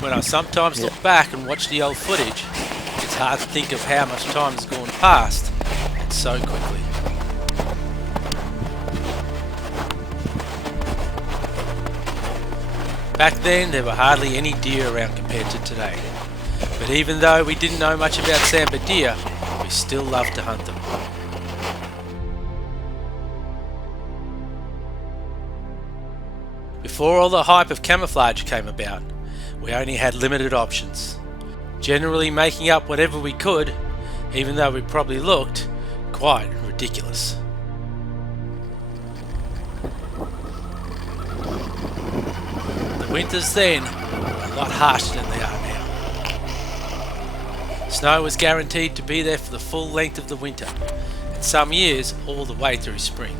When I sometimes look back and watch the old footage, it's hard to think of how much time has gone past, and so quickly. Back then there were hardly any deer around compared to today, but even though we didn't know much about sambar deer, we still loved to hunt them. Before all the hype of camouflage came about, we only had limited options, generally making up whatever we could, even though we probably looked quite ridiculous. The winters then were a lot harsher than they are now. Snow was guaranteed to be there for the full length of the winter, and some years all the way through spring.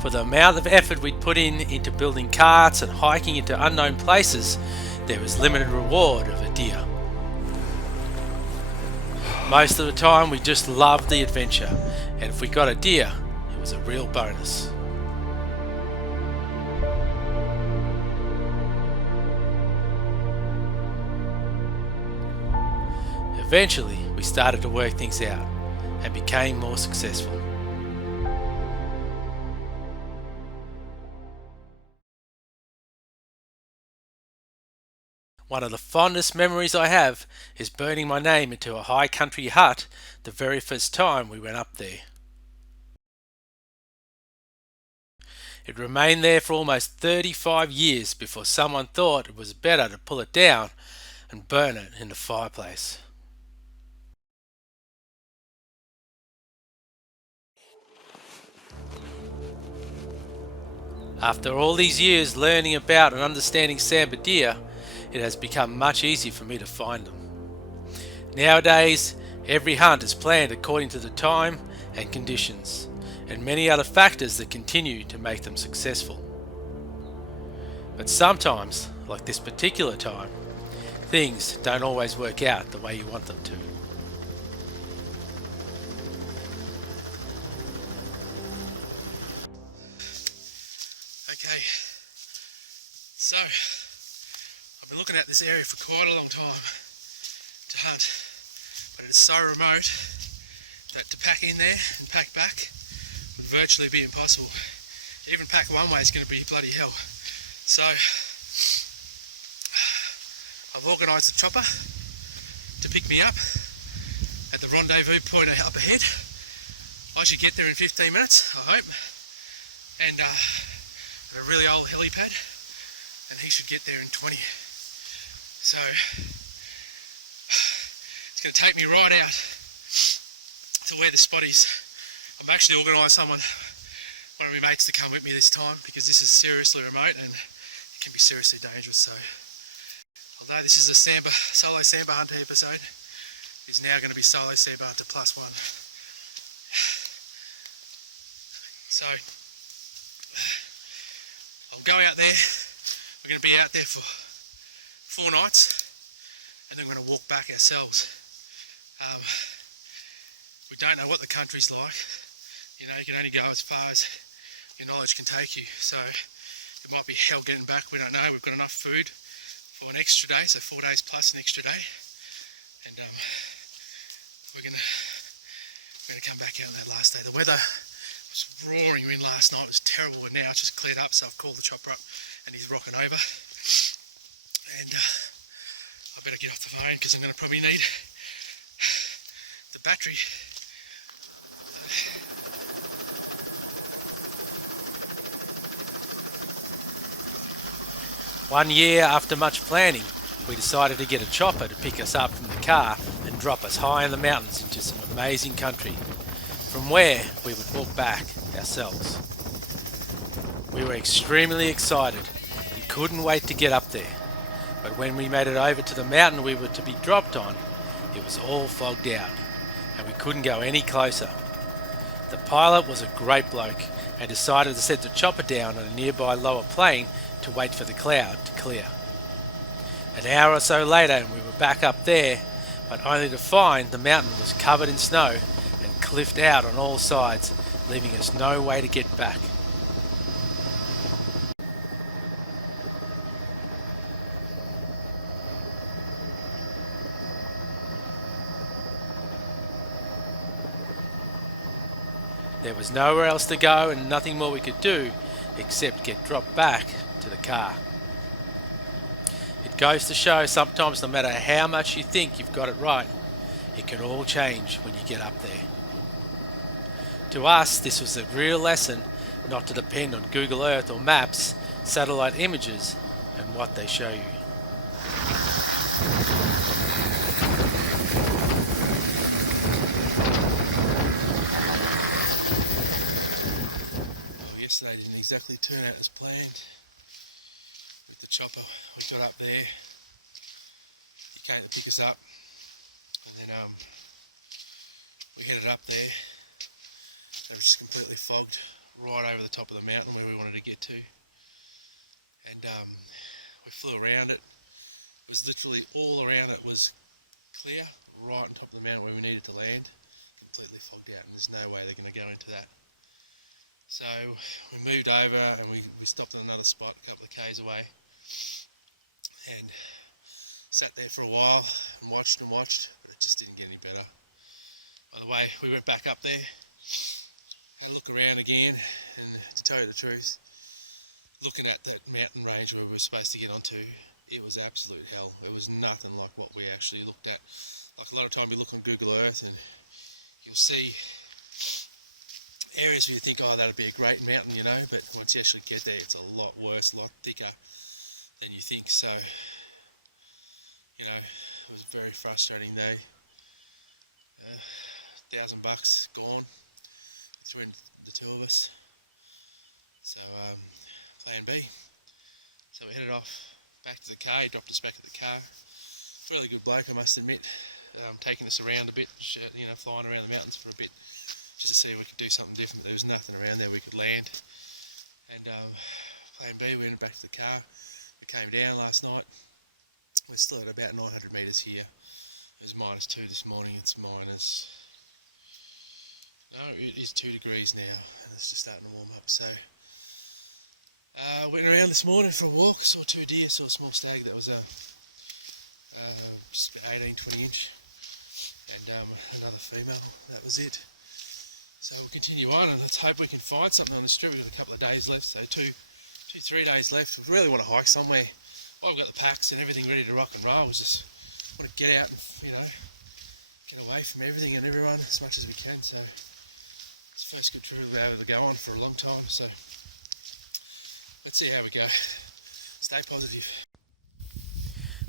For the amount of effort we'd put into building carts and hiking into unknown places, there was limited reward of a deer. Most of the time we just loved the adventure, and if we got a deer, it was a real bonus. Eventually we started to work things out and became more successful. One of the fondest memories I have is burning my name into a high country hut the very first time we went up there. It remained there for almost 35 years before someone thought it was better to pull it down and burn it in the fireplace. After all these years learning about and understanding sambar deer, it has become much easier for me to find them. Nowadays, every hunt is planned according to the time and conditions, and many other factors that continue to make them successful. But sometimes, like this particular time, things don't always work out the way you want them to. Okay, so I've been looking at this area for quite a long time to hunt, but it is so remote that to pack in there and pack back would virtually be impossible. Even pack one way is going to be bloody hell. So I've organised a chopper to pick me up at the rendezvous point up ahead. I should get there in 15 minutes, I hope, and a really old helipad, and he should get there in 20. So it's going to take me right out to where the spot is. I've actually organised one of my mates to come with me this time, because this is seriously remote and it can be seriously dangerous. So although this is a Solo Sambar Hunter episode, it's now going to be Solo Sambar Hunter +1. So I'll go out there. We're going to be out there for 4 nights, and then we're going to walk back ourselves. We don't know what the country's like. You know, you can only go as far as your knowledge can take you. So it might be hell getting back. We don't know. We've got enough food for an extra day, so 4 days plus an extra day. And we're gonna come back out on that last day. The weather was roaring wind last night. It was terrible, and now it's just cleared up. So I've called the chopper up, and he's rocking over. And I better get off the phone because I'm going to probably need the battery. One year after much planning, we decided to get a chopper to pick us up from the car and drop us high in the mountains into some amazing country, from where we would walk back ourselves. We were extremely excited and couldn't wait to get up there, but when we made it over to the mountain we were to be dropped on, it was all fogged out and we couldn't go any closer. The pilot was a great bloke and decided to set the chopper down on a nearby lower plain to wait for the cloud to clear. An hour or so later and we were back up there, but only to find the mountain was covered in snow and cliffed out on all sides, leaving us no way to get back. There was nowhere else to go and nothing more we could do except get dropped back to the car. It goes to show sometimes no matter how much you think you've got it right, it can all change when you get up there. To us, this was a real lesson not to depend on Google Earth or maps, satellite images, and what they show you. Yesterday didn't exactly turn out as planned. With the chopper, we got up there. He came to pick us up, and then we headed up there. It was just completely fogged right over the top of the mountain where we wanted to get to, and we flew around it. It was literally all around it was clear, right on top of the mountain where we needed to land, completely fogged out, and there's no way they're going to go into that. So we moved over and we stopped in another spot a couple of k's away and sat there for a while and watched, but it just didn't get any better. By the way, we went back up there and looked around again, and to tell you the truth, looking at that mountain range where we were supposed to get onto, it was absolute hell. It was nothing like what we actually looked at. Like a lot of time you look on Google Earth and you'll see areas where you think, oh, that'd be a great mountain, you know, but once you actually get there, it's a lot worse, a lot thicker than you think. So, you know, it was a very frustrating day. $1,000 gone between the two of us. So, plan B. So we headed off back to the car. He dropped us back at the car. Really good bloke, I must admit. Taking us around a bit, you know, flying around the mountains for a bit, just to see if we could do something different. There was nothing around there we could land. And plan B, we went back to the car. We came down last night. We're still at about 900 metres here. It was -2 this morning. It's minus... No, it is 2 degrees now, and it's just starting to warm up. So, went around this morning for a walk. Saw 2 deer. Saw a small stag that was just about 18-20 inch, and another female. That was it. So we'll continue on, and let's hope we can find something on the street. We've got a couple of days left, so 3 days left. We really want to hike somewhere. Well, we've got the packs and everything ready to rock and roll. We just want to get out and, you know, get away from everything and everyone as much as we can. So it's the first good trip we've been able to go on for a long time. So let's see how we go. Stay positive.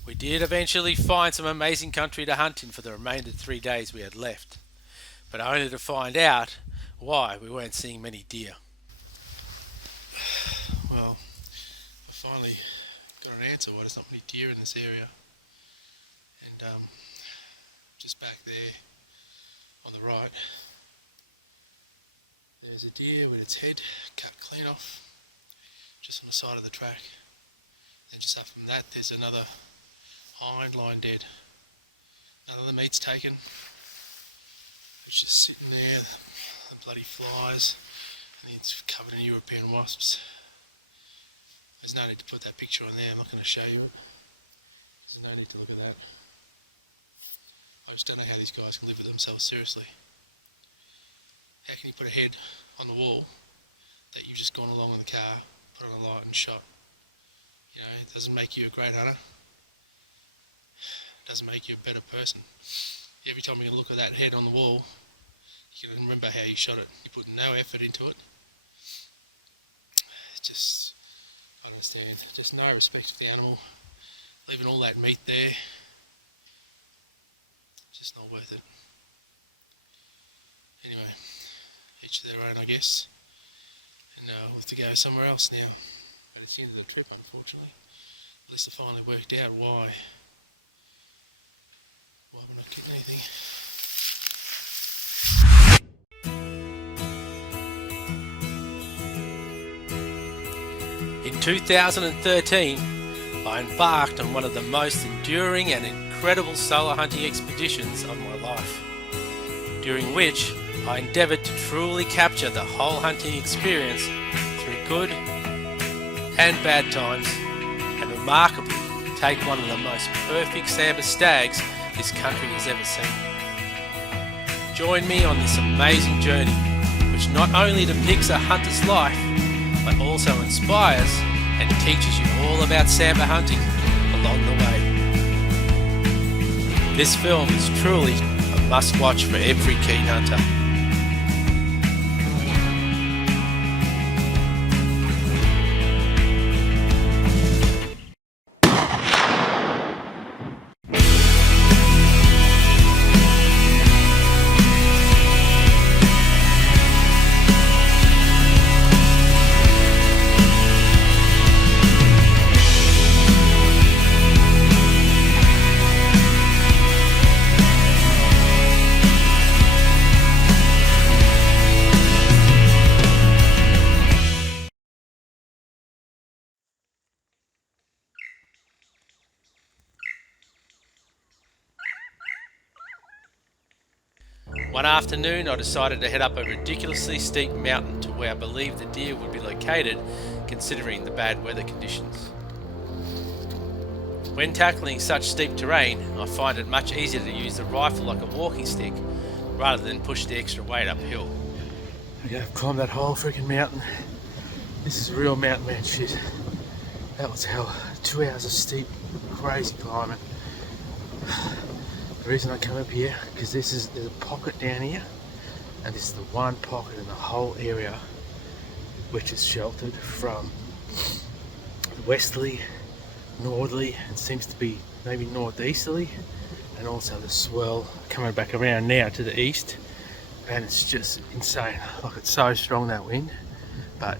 We did eventually find some amazing country to hunt in for the remainder 3 days we had left, but only to find out why we weren't seeing many deer. Well, I finally got an answer why there's not many deer in this area. And just back there on the right, there's a deer with its head cut clean off, just on the side of the track. And just up from that, there's another hind lying dead. None of the meat's taken. It's just sitting there, the bloody flies, and it's covered in European wasps. There's no need to put that picture on there. I'm not going to show you it. There's no need to look at that. I just don't know how these guys can live with themselves, seriously. How can you put a head on the wall that you've just gone along in the car, put on a light and shot? You know, it doesn't make you a great hunter. It doesn't make you a better person. Every time you look at that head on the wall, you can remember how you shot it. You put no effort into it. It's just, I don't understand, just no respect for the animal. Leaving all that meat there, just not worth it. Anyway, each of their own, I guess. And we'll have to go somewhere else now. But it's the end of the trip, unfortunately. At least I finally worked out why we're not getting anything. In 2013, I embarked on one of the most enduring and incredible solo hunting expeditions of my life, during which I endeavoured to truly capture the whole hunting experience through good and bad times, and remarkably take one of the most perfect sambar stags this country has ever seen. Join me on this amazing journey, which not only depicts a hunter's life, but also inspires and teaches you all about sambar hunting along the way. This film is truly a must-watch for every keen hunter. One afternoon I decided to head up a ridiculously steep mountain to where I believed the deer would be located, considering the bad weather conditions. When tackling such steep terrain, I find it much easier to use the rifle like a walking stick rather than push the extra weight uphill. Okay, I've climbed that whole freaking mountain. This is real mountain man shit. That was hell. 2 hours of steep, crazy climbing. The reason I come up here, because there's a pocket down here, and this is the one pocket in the whole area which is sheltered from westerly, northerly, and seems to be maybe northeasterly, and also the swell coming back around now to the east, and it's just insane. Like, it's so strong, that wind, but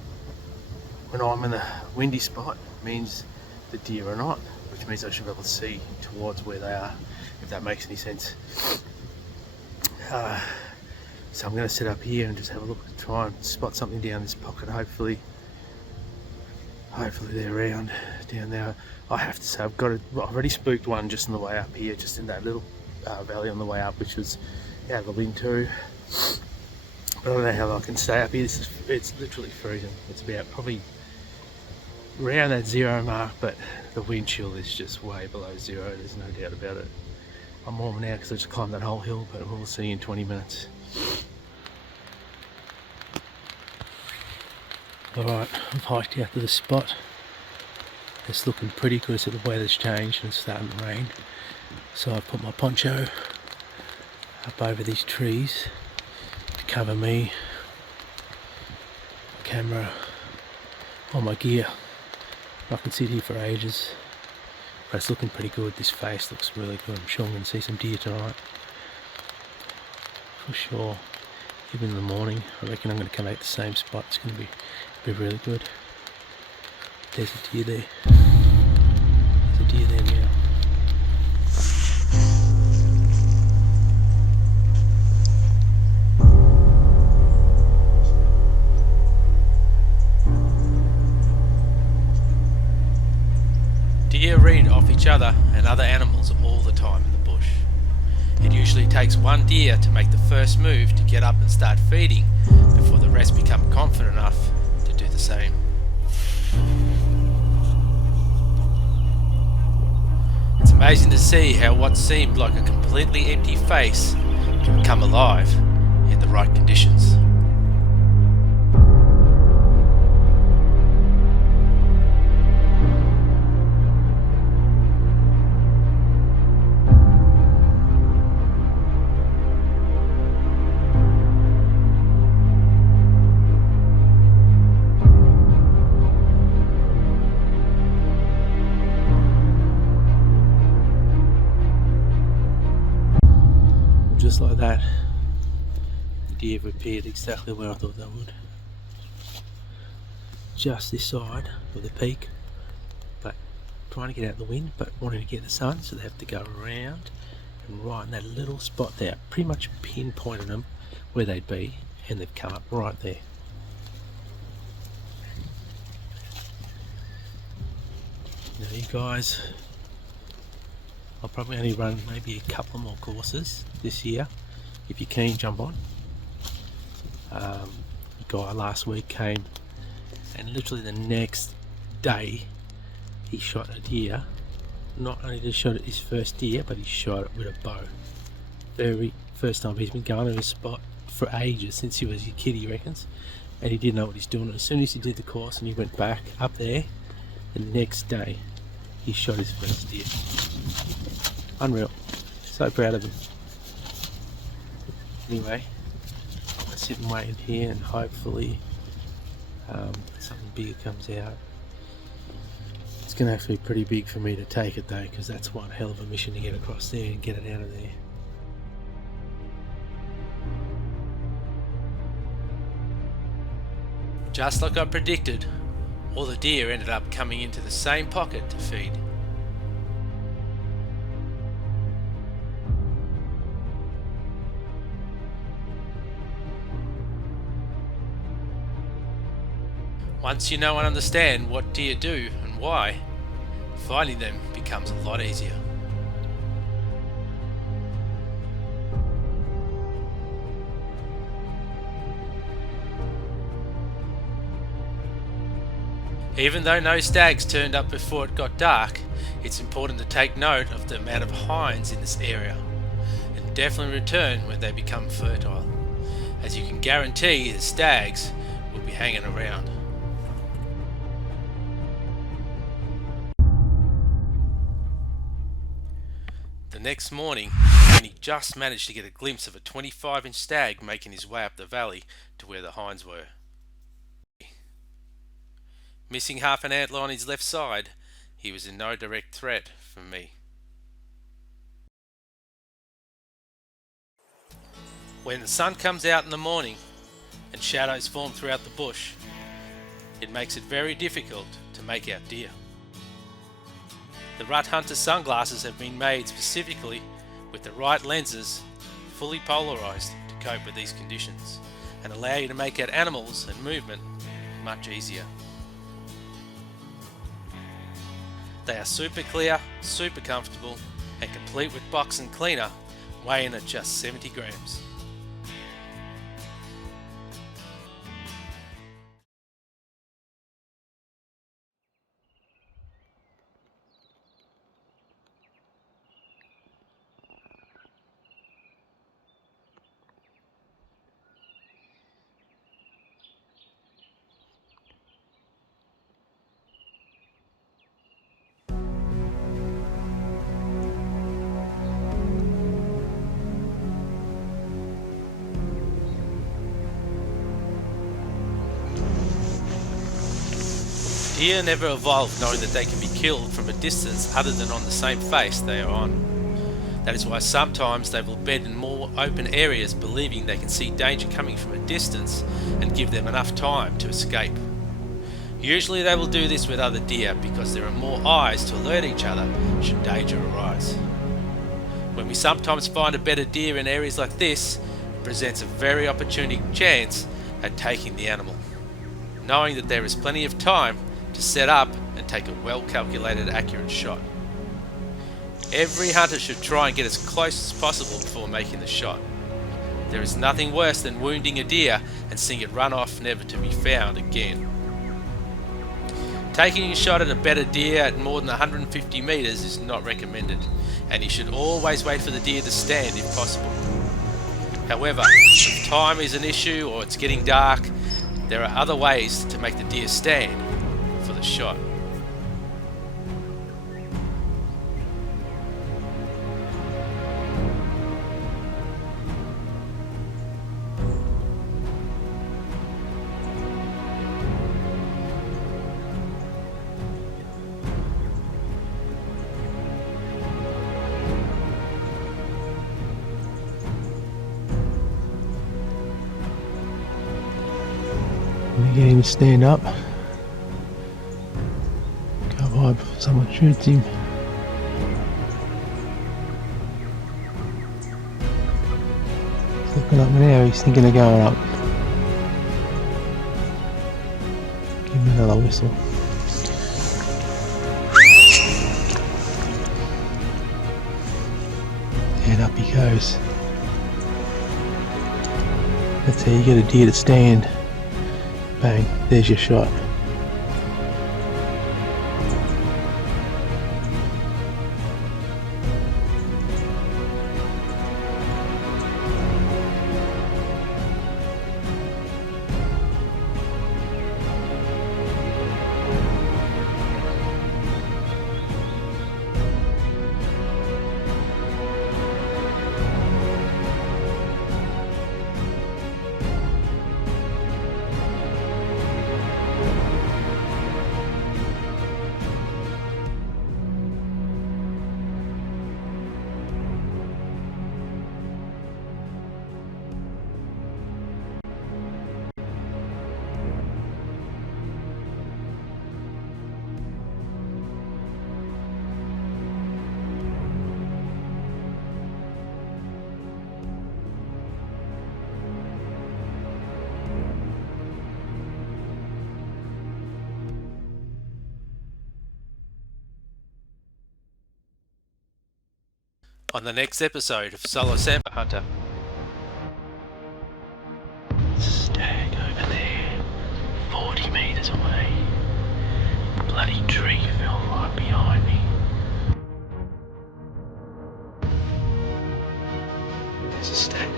when I'm in the windy spot, it means the deer are not, which means I should be able to see towards where they are, if that makes any sense. So I'm going to sit up here and just have a look, try and spot something down this pocket. Hopefully they're around down there. I have to say, I've already spooked one just on the way up here, just in that little valley on the way up, which was out of the wind too. But I don't know how I can stay up here. It's literally freezing. It's about probably around that 0 mark, but the wind chill is just way below 0. There's no doubt about it. I'm warm now because I just climbed that whole hill, but we'll see in 20 minutes. Alright, I've hiked out to the spot. It's looking pretty good, so the weather's changed and it's starting to rain. So I've put my poncho up over these trees to cover me, camera, all my gear. I can sit here for ages, but it's looking pretty good. This face looks really good. I'm sure I'm going to see some deer tonight, for sure. Even in the morning, I reckon I'm going to come out the same spot. It's going to be really good. There's a deer there. There's a deer there now. Deer read off each other and other animals all the time in the bush. It usually takes one deer to make the first move to get up and start feeding before the rest become confident enough to do the same. It's amazing to see how what seemed like a completely empty face can come alive in the right conditions. Just like that, the deer have appeared exactly where I thought they would. Just this side of the peak, but trying to get out the wind, but wanting to get the sun, so they have to go around, and right in that little spot there, pretty much pinpointed them where they'd be, and they've come up right there. Now you guys, I'll probably only run maybe a couple more courses this year. If you're keen, jump on. A guy last week came, and literally the next day he shot a deer. Not only did he shot his first deer, but he shot it with a bow. Very first time he's been going to his spot for ages, since he was a kid, he reckons, and he didn't know what he's doing. And as soon as he did the course and he went back up there, the next day he shot his first deer. Unreal. So proud of him. Anyway, I'm gonna sit and wait in here, and hopefully something bigger comes out. It's gonna have to be pretty big for me to take it though, because that's one hell of a mission to get across there and get it out of there. Just like I predicted, all the deer ended up coming into the same pocket to feed. Once you know and understand what deer do and why, finding them becomes a lot easier. Even though no stags turned up before it got dark, it's important to take note of the amount of hinds in this area, and definitely return when they become fertile, as you can guarantee the stags will be hanging around. The next morning, he just managed to get a glimpse of a 25-inch stag making his way up the valley to where the hinds were. Missing half an antler on his left side, he was in no direct threat from me. When the sun comes out in the morning and shadows form throughout the bush, it makes it very difficult to make out deer. The Rut Hunter sunglasses have been made specifically with the right lenses, fully polarized to cope with these conditions and allow you to make out animals and movement much easier. They are super clear, super comfortable, and complete with box and cleaner, weighing at just 70 grams. Deer never evolved knowing that they can be killed from a distance other than on the same face they are on. That is why sometimes they will bed in more open areas, believing they can see danger coming from a distance and give them enough time to escape. Usually they will do this with other deer because there are more eyes to alert each other should danger arise. When we sometimes find a better deer in areas like this, it presents a very opportune chance at taking the animal, knowing that there is plenty of time to set up and take a well-calculated, accurate shot. Every hunter should try and get as close as possible before making the shot. There is nothing worse than wounding a deer and seeing it run off never to be found again. Taking a shot at a better deer at more than 150 meters is not recommended, and you should always wait for the deer to stand if possible. However, if time is an issue or it's getting dark, there are other ways to make the deer stand for the shot. Get him to stand up. Go by before someone shoots him. He's looking up now, he's thinking of going up. Give him another whistle. And up he goes. That's how you get a deer to stand. Bang, there's your shot. On the next episode of Solo Sambar Hunter. Stag over there, 40 metres away. Bloody tree fell right behind me. There's a stag